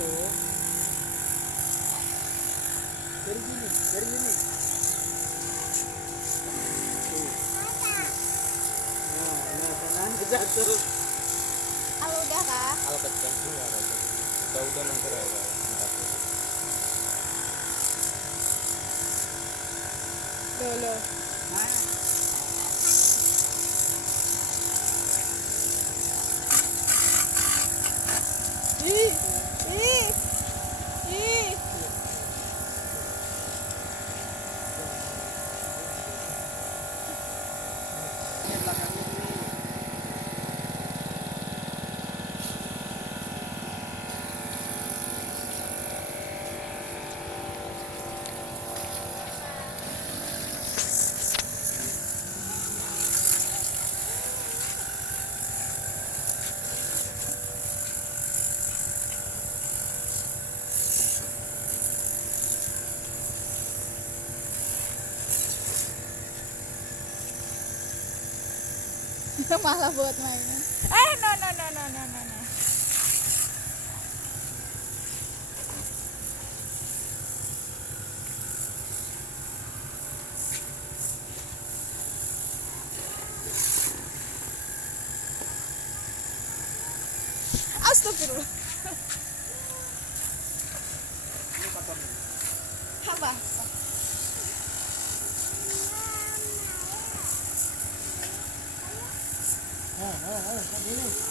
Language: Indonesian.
tuh. Dari sini, dari sini. Tuh. Nah, kanan jatuh. Kalau udah kah? Kalau kecil juga udah nanti rewel. Loh. Mana? Ih. Ih. Ih. Ini belakangnya ini. Malah buat mainan. No. Astagfirullah. Ini kotor nih. Apa? Ini.